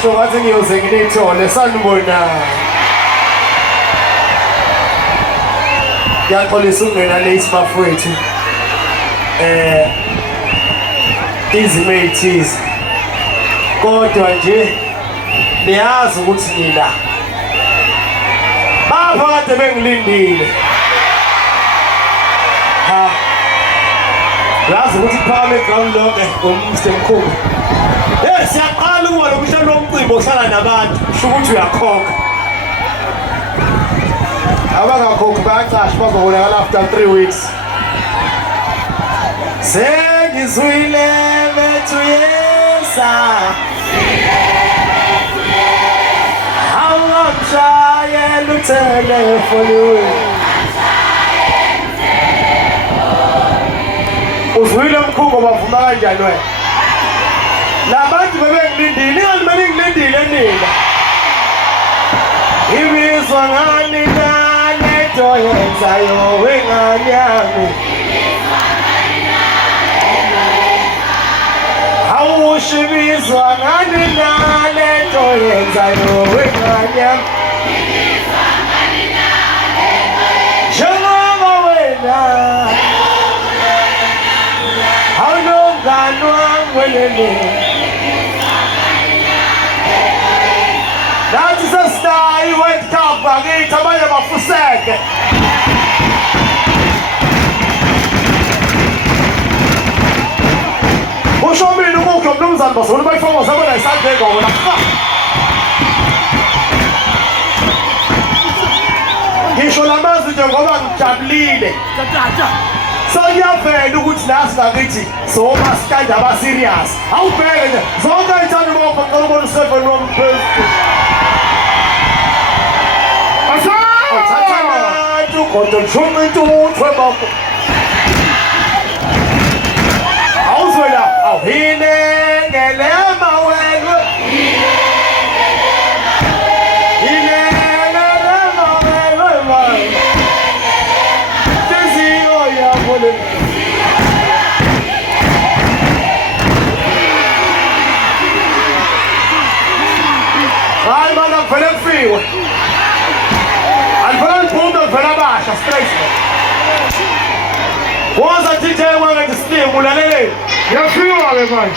ngasho ngathi ngiyoze nginithole sanibona. Ngiyaxolisa ukungena late bafowethu. Izimo ezithize. Kodwa nje niyazi ukuthi nina bapha kade bengilindile. Yazi ukuthi phakathi eground lonke ngomse mkhulu. Siyaqala ukuba lokuhlala lomcimbi ohlala nabantu, kusho ukuthi uyakhokha. Abangakhokhi bayacasha bazobonakala after 3 weeks. Sengizwile bethu yesa. Awamshayela utelefoni. Uzwile mkhulu bavuma kanjani wena? Labantu bebengilindile, ingani beningilindile nina. Ibizwa ngani nalento yenzayo wengane yami. Awushibizwa ngani nalento yenzayo wengane yami. Njengoba wena awunomngani wangwelele. Nathi sesinayo i-World Cup bakithi abanye bafuseke. Usho mina ukukho mnumzane basona bayifaka sabona isandleko wona. Ngisho lamazi nje ngoba ngijabulile. So ngiyavela ukuthi nasi ngakithi soma stand aba serious. Awubheke nje zonke izithando bakho ngicela ukubona u7 wami phezulu. Asana tu kodwa ngikhona into uthwebakho. Awuzwela awhine ngelema wena. Hayi bana vele kufiwe. Alvela iphumbe vela basha straight. Waza DJ wanga distim ulalele. Yafiwa ke manje.